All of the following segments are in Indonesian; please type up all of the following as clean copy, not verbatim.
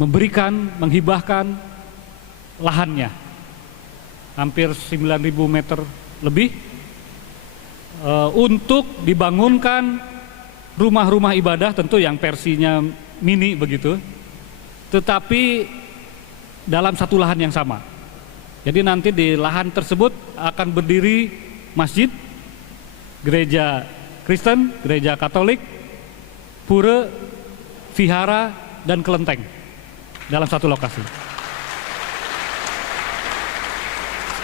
memberikan, menghibahkan lahannya hampir 9.000 meter lebih untuk dibangunkan rumah-rumah ibadah, tentu yang versinya mini begitu, tetapi dalam satu lahan yang sama. Jadi nanti di lahan tersebut akan berdiri masjid, gereja Kristen, gereja Katolik, pura, vihara, dan kelenteng dalam satu lokasi.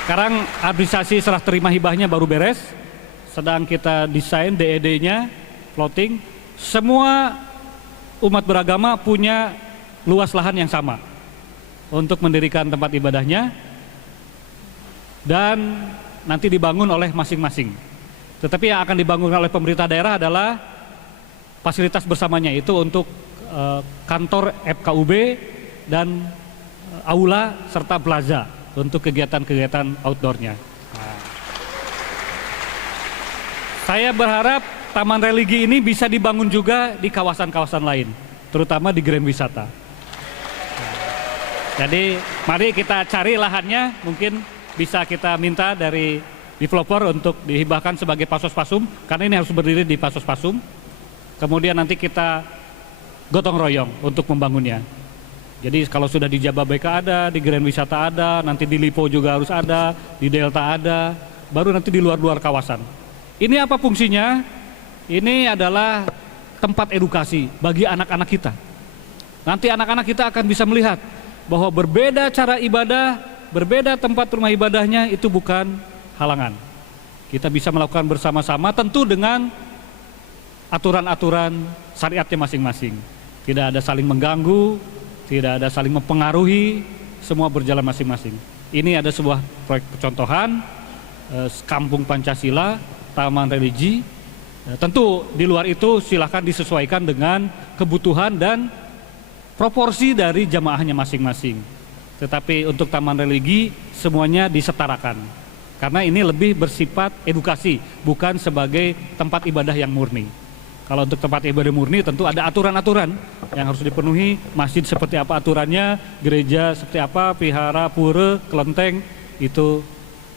Sekarang administrasi serah terima hibahnya baru beres, sedang kita desain DED-nya, plotting. Semua umat beragama punya luas lahan yang sama untuk mendirikan tempat ibadahnya dan nanti dibangun oleh masing-masing. Tetapi yang akan dibangun oleh pemerintah daerah adalah fasilitas bersamanya, itu untuk kantor FKUB dan aula serta plaza untuk kegiatan-kegiatan outdoornya. Saya berharap taman religi ini bisa dibangun juga di kawasan-kawasan lain, terutama di Grand Wisata. Jadi mari kita cari lahannya, mungkin bisa kita minta dari developer untuk dihibahkan sebagai Pasos Pasum, karena ini harus berdiri di Pasos Pasum. Kemudian nanti kita gotong royong untuk membangunnya. Jadi kalau sudah di Jababeka ada, di Grand Wisata ada, nanti di Lipo juga harus ada, di Delta ada, baru nanti di luar-luar kawasan. Ini apa fungsinya? Ini adalah tempat edukasi bagi anak-anak kita. Nanti anak-anak kita akan bisa melihat bahwa berbeda cara ibadah, berbeda tempat rumah ibadahnya itu bukan halangan. Kita bisa melakukan bersama-sama, tentu dengan aturan-aturan syariatnya masing-masing. Tidak ada saling mengganggu, tidak ada saling mempengaruhi, semua berjalan masing-masing. Ini ada sebuah proyek percontohan, Kampung Pancasila, Taman Religi. Tentu di luar itu silahkan disesuaikan dengan kebutuhan dan proporsi dari jamaahnya masing-masing. Tetapi untuk Taman Religi semuanya disetarakan. Karena ini lebih bersifat edukasi, bukan sebagai tempat ibadah yang murni. Kalau untuk tempat ibadah murni tentu ada aturan-aturan yang harus dipenuhi, masjid seperti apa aturannya, gereja seperti apa, vihara, pura, kelenteng, itu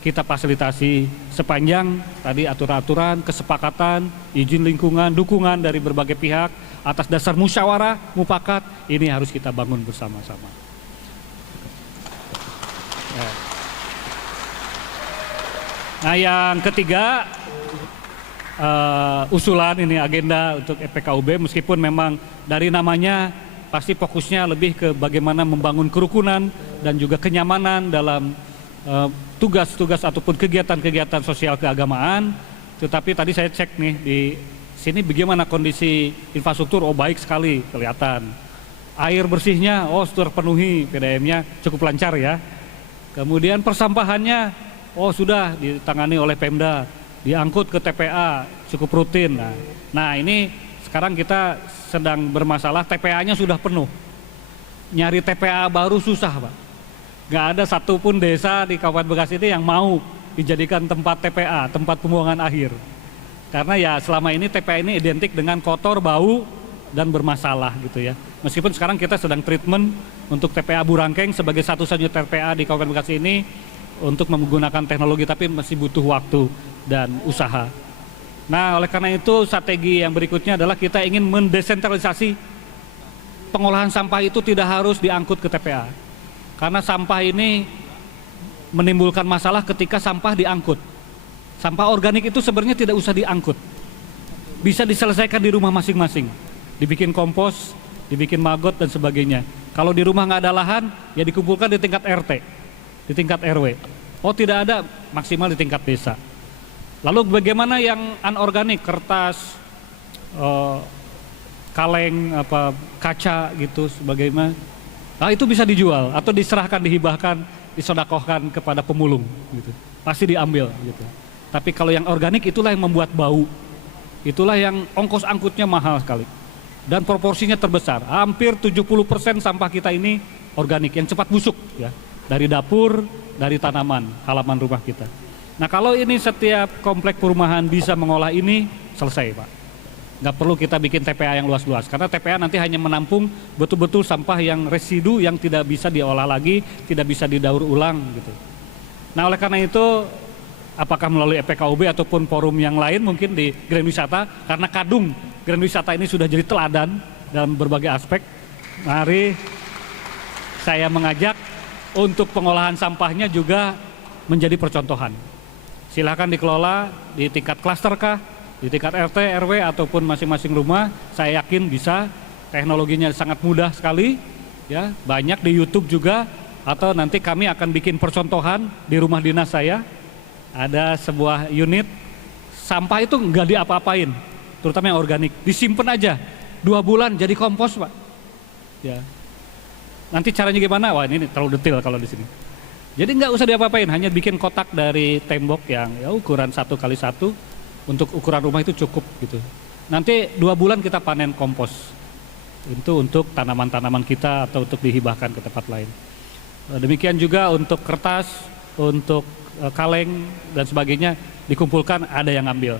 kita fasilitasi sepanjang tadi aturan-aturan, kesepakatan, izin lingkungan, dukungan dari berbagai pihak, atas dasar musyawarah, mufakat, ini harus kita bangun bersama-sama. Nah yang ketiga, usulan ini agenda untuk FPKUB, meskipun memang dari namanya pasti fokusnya lebih ke bagaimana membangun kerukunan dan juga kenyamanan dalam tugas-tugas ataupun kegiatan-kegiatan sosial keagamaan. Tetapi tadi saya cek nih di sini bagaimana kondisi infrastruktur, oh baik sekali kelihatan. Air bersihnya, oh terpenuhi, PDM-nya cukup lancar ya. Kemudian persampahannya, oh sudah ditangani oleh Pemda, diangkut ke TPA cukup rutin. Nah ini sekarang kita sedang bermasalah, TPA-nya sudah penuh. Nyari TPA baru susah Pak. Nggak ada satupun desa di Kabupaten Bekasi ini yang mau dijadikan tempat TPA, tempat pembuangan akhir. Karena ya selama ini TPA ini identik dengan kotor, bau, dan bermasalah gitu ya. Meskipun sekarang kita sedang treatment untuk TPA Burangkeng sebagai satu-satunya TPA di Kabupaten Bekasi ini untuk menggunakan teknologi, tapi masih butuh waktu dan usaha. Nah oleh karena itu strategi yang berikutnya adalah kita ingin mendesentralisasi pengolahan sampah, itu tidak harus diangkut ke TPA. Karena sampah ini menimbulkan masalah ketika sampah diangkut. Sampah organik itu sebenarnya tidak usah diangkut. Bisa diselesaikan di rumah masing-masing. Dibikin kompos, dibikin maggot dan sebagainya. Kalau di rumah nggak ada lahan, ya dikumpulkan di tingkat RT, di tingkat RW. Oh tidak ada, maksimal di tingkat desa. Lalu bagaimana yang anorganik, kertas, kaleng, kaca gitu, sebagaimana. Nah itu bisa dijual atau diserahkan, dihibahkan, disodakohkan kepada pemulung gitu. Pasti diambil gitu. Tapi kalau yang organik itulah yang membuat bau. Itulah yang ongkos angkutnya mahal sekali. Dan proporsinya terbesar. Hampir 70% sampah kita ini organik yang cepat busuk ya. Dari dapur, dari tanaman, halaman rumah kita. Nah kalau ini setiap komplek perumahan bisa mengolah ini, selesai Pak. nggak perlu kita bikin TPA yang luas-luas, karena TPA nanti hanya menampung betul-betul sampah yang residu yang tidak bisa diolah lagi, tidak bisa didaur ulang gitu. Nah oleh karena itu, apakah melalui EPKUB ataupun forum yang lain mungkin di Grand Wisata, karena Kadung Grand Wisata ini sudah jadi teladan dalam berbagai aspek, mari saya mengajak untuk pengolahan sampahnya juga menjadi percontohan. Silakan dikelola di tingkat klaster kah, di tingkat RT, RW ataupun masing-masing rumah. Saya yakin bisa, teknologinya sangat mudah sekali, ya, banyak di YouTube juga, atau nanti kami akan bikin percontohan di rumah dinas saya. Ada sebuah unit sampah itu nggak diapa-apain, terutama yang organik, disimpan aja 2 bulan jadi kompos, Pak. Ya. Nanti caranya gimana? Wah, ini terlalu detail kalau di sini. Jadi nggak usah diapa-apain, hanya bikin kotak dari tembok yang ya ukuran 1x1. Untuk ukuran rumah itu cukup gitu. Nanti 2 bulan kita panen kompos. Itu untuk tanaman-tanaman kita atau untuk dihibahkan ke tempat lain. Demikian juga untuk kertas, untuk kaleng dan sebagainya dikumpulkan, ada yang ambil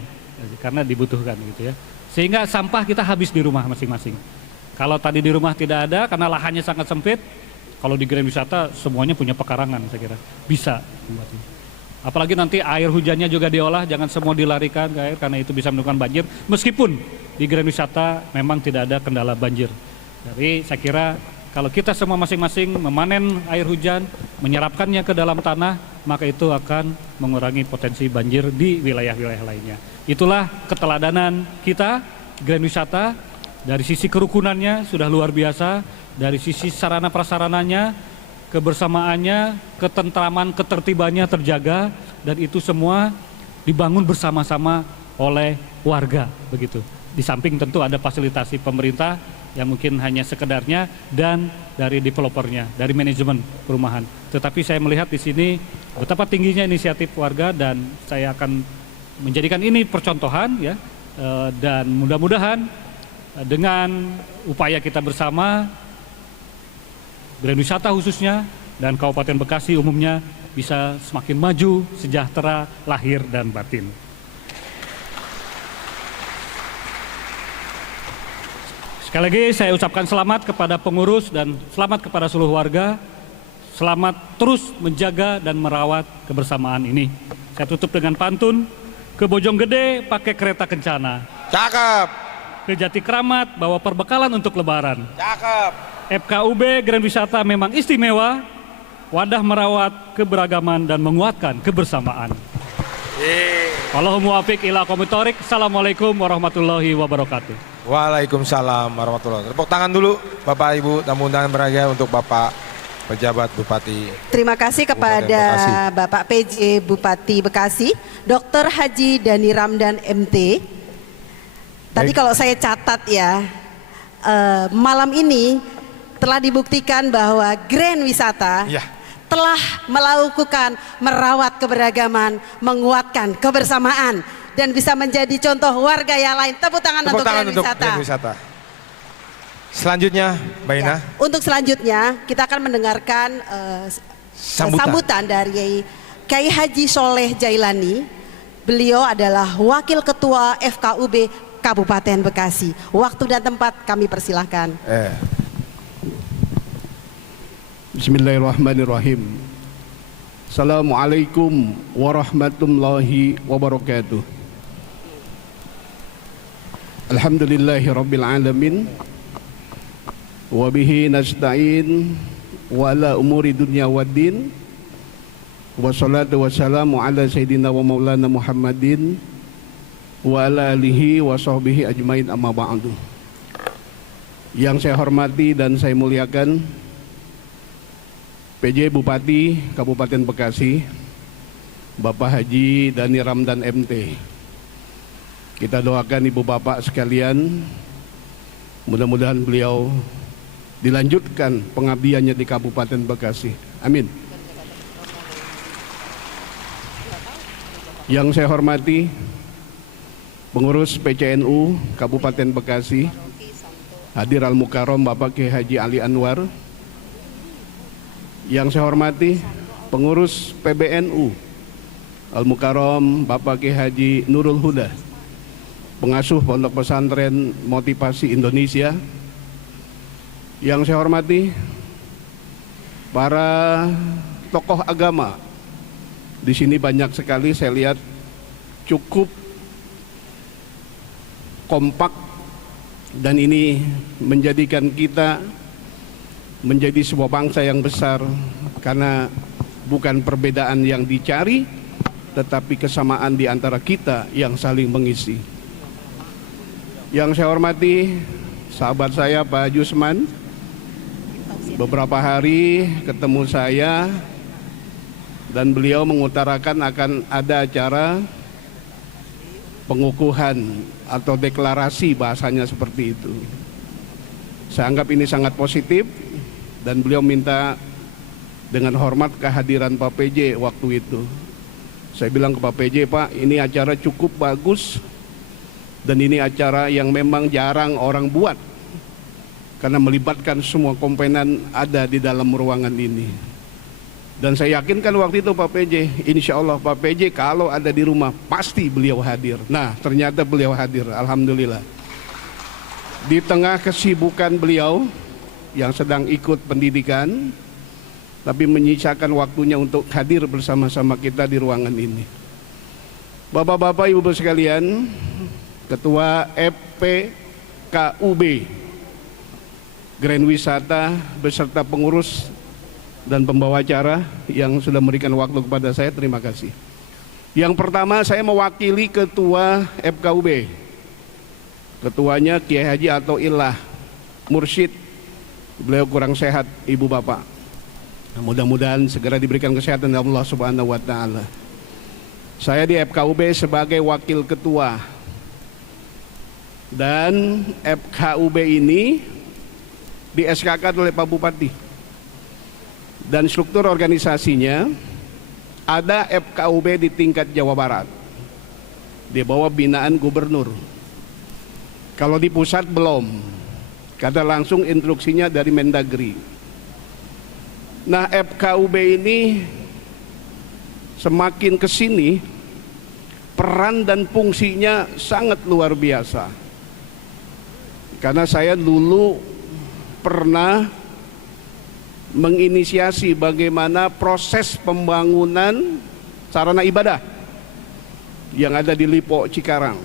karena dibutuhkan gitu ya. Sehingga sampah kita habis di rumah masing-masing. Kalau tadi di rumah tidak ada karena lahannya sangat sempit, kalau di Grand Wisata semuanya punya pekarangan, saya kira bisa. Apalagi nanti air hujannya juga diolah, jangan semua dilarikan ke air karena itu bisa menimbulkan banjir. Meskipun di Grand Wisata memang tidak ada kendala banjir. Jadi saya kira kalau kita semua masing-masing memanen air hujan, menyerapkannya ke dalam tanah, maka itu akan mengurangi potensi banjir di wilayah-wilayah lainnya. Itulah keteladanan kita, Grand Wisata, dari sisi kerukunannya sudah luar biasa, dari sisi sarana prasarananya, kebersamaannya, ketentraman, ketertibannya terjaga, dan itu semua dibangun bersama-sama oleh warga, begitu. Di samping tentu ada fasilitasi pemerintah yang mungkin hanya sekedarnya dan dari developernya, dari manajemen perumahan. Tetapi saya melihat di sini betapa tingginya inisiatif warga dan saya akan menjadikan ini percontohan ya, dan mudah-mudahan dengan upaya kita bersama, Grand Wisata khususnya dan Kabupaten Bekasi umumnya bisa semakin maju, sejahtera, lahir dan batin. Sekali lagi saya ucapkan selamat kepada pengurus dan selamat kepada seluruh warga. Selamat terus menjaga dan merawat kebersamaan ini. Saya tutup dengan pantun, ke Bojonggede pakai kereta kencana. Cakep. Ke Jati Kramat bawa perbekalan untuk lebaran. Cakep. FKUB Grand Wisata memang istimewa, wadah merawat keberagaman dan menguatkan kebersamaan. Wallahumma muwaffiq ila aqwamit thoriq. Assalamualaikum warahmatullahi wabarakatuh. Waalaikumsalam warahmatullahi wabarakatuh. Tepuk tangan dulu Bapak Ibu tamu undangan berbahagia untuk Bapak Pejabat Bupati. Terima kasih kepada Bapak PJ Bupati Bekasi, Dr. Haji Dani Ramdan MT. Tadi kalau saya catat ya, malam ini telah dibuktikan bahwa Grand Wisata telah melakukan merawat keberagaman, menguatkan kebersamaan, dan bisa menjadi contoh warga yang lain. Tepuk tangan untuk Grand Wisata. Selanjutnya, Mbak Ina. Untuk selanjutnya kita akan mendengarkan sambutan dari Kiai Haji Soleh Jailani. Beliau adalah Wakil Ketua FKUB Kabupaten Bekasi. Waktu dan tempat kami persilahkan. Bismillahirrahmanirrahim. Assalamualaikum warahmatullahi wabarakatuh. Alhamdulillahi rabbil alamin. Wabihi nasta'in wa ala umuri dunya waddin. Wassalatu wassalamu ala sayyidina wa maulana Muhammadin wa ala alihi wa sahbihi ajmain amma ba'du. Yang saya hormati dan saya muliakan PJ Bupati Kabupaten Bekasi, Bapak Haji Dani Ramdan MT. Kita doakan Ibu Bapak sekalian, mudah-mudahan beliau dilanjutkan pengabdiannya di Kabupaten Bekasi. Amin. Yang saya hormati pengurus PCNU Kabupaten Bekasi, hadir Al-Mukarram Bapak Kiai Haji Ali Anwar. Yang saya hormati pengurus PBNU Al-Mukarram Bapak Kiai Haji Nurul Huda, pengasuh Pondok Pesantren Motivasi Indonesia. Yang saya hormati para tokoh agama. Di sini banyak sekali, saya lihat cukup kompak, dan ini menjadikan kita menjadi sebuah bangsa yang besar, karena bukan perbedaan yang dicari, tetapi kesamaan di antara kita yang saling mengisi. Yang saya hormati sahabat saya Pak Jusman, beberapa hari ketemu saya dan beliau mengutarakan akan ada acara pengukuhan atau deklarasi, bahasanya seperti itu. Saya anggap ini sangat positif, dan beliau minta dengan hormat kehadiran Pak PJ waktu itu. Saya bilang ke Pak PJ, Pak, ini acara cukup bagus, dan ini acara yang memang jarang orang buat, karena melibatkan semua komponen ada di dalam ruangan ini. Dan saya yakinkan waktu itu Pak PJ, insya Allah Pak PJ kalau ada di rumah pasti beliau hadir. Nah, ternyata beliau hadir, alhamdulillah. Di tengah kesibukan beliau yang sedang ikut pendidikan, tapi menyisakan waktunya untuk hadir bersama-sama kita di ruangan ini. Bapak-bapak, ibu-ibu sekalian, Ketua FPKUB Grand Wisata beserta pengurus dan pembawa acara yang sudah memberikan waktu kepada saya, terima kasih. Yang pertama, saya mewakili Ketua FKUB. Ketuanya Kiai Haji Athoillah Mursyid. Beliau kurang sehat, ibu bapak. Mudah-mudahan segera diberikan kesehatan dari Allah Subhanahu wa Ta'ala. Saya di FKUB sebagai wakil ketua, dan FKUB ini di SKK oleh Pak Bupati, dan struktur organisasinya ada FKUB di tingkat Jawa Barat di bawah binaan gubernur. Kalau di pusat belum, karena langsung instruksinya dari Mendagri. Nah, FKUB ini semakin kesini peran dan fungsinya sangat luar biasa. Karena saya dulu pernah menginisiasi bagaimana proses pembangunan sarana ibadah yang ada di Lipo Cikarang.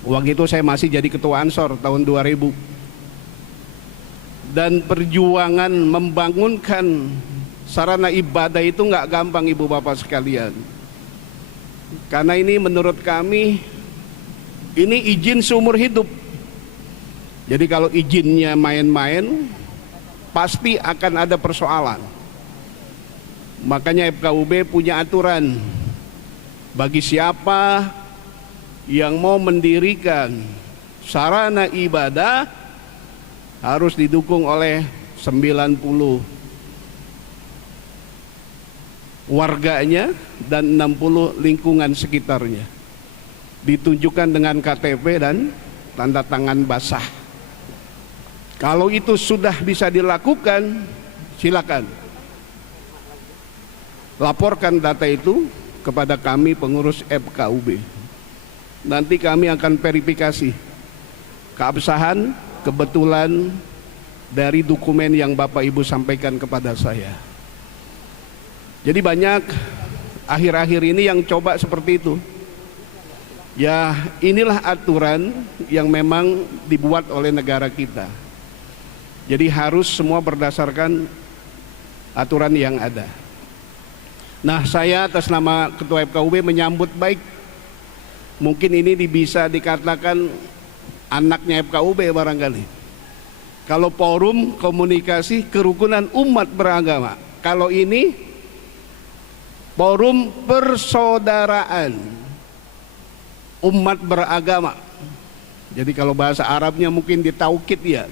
Waktu itu saya masih jadi ketua Ansor tahun 2000. Dan perjuangan membangunkan sarana ibadah itu nggak gampang, ibu bapak sekalian. Karena ini menurut kami, ini izin seumur hidup. Jadi kalau izinnya main-main, pasti akan ada persoalan. Makanya FKUB punya aturan, bagi siapa yang mau mendirikan sarana ibadah harus didukung oleh 90 warganya dan 60 lingkungan sekitarnya. Ditunjukkan dengan KTP dan tanda tangan basah. Kalau itu sudah bisa dilakukan, silakan laporkan data itu kepada kami pengurus FKUB. Nanti kami akan verifikasi keabsahan, kebetulan dari dokumen yang Bapak Ibu sampaikan kepada saya. Jadi banyak akhir-akhir ini yang coba seperti itu. Ya, inilah aturan yang memang dibuat oleh negara kita. Jadi harus semua berdasarkan aturan yang ada. Nah, saya atas nama Ketua FKUB menyambut baik. Mungkin ini bisa dikatakan anaknya FKUB barangkali. Kalau forum komunikasi kerukunan umat beragama, kalau ini forum persaudaraan umat beragama. Jadi kalau bahasa Arabnya mungkin ditaukid ya.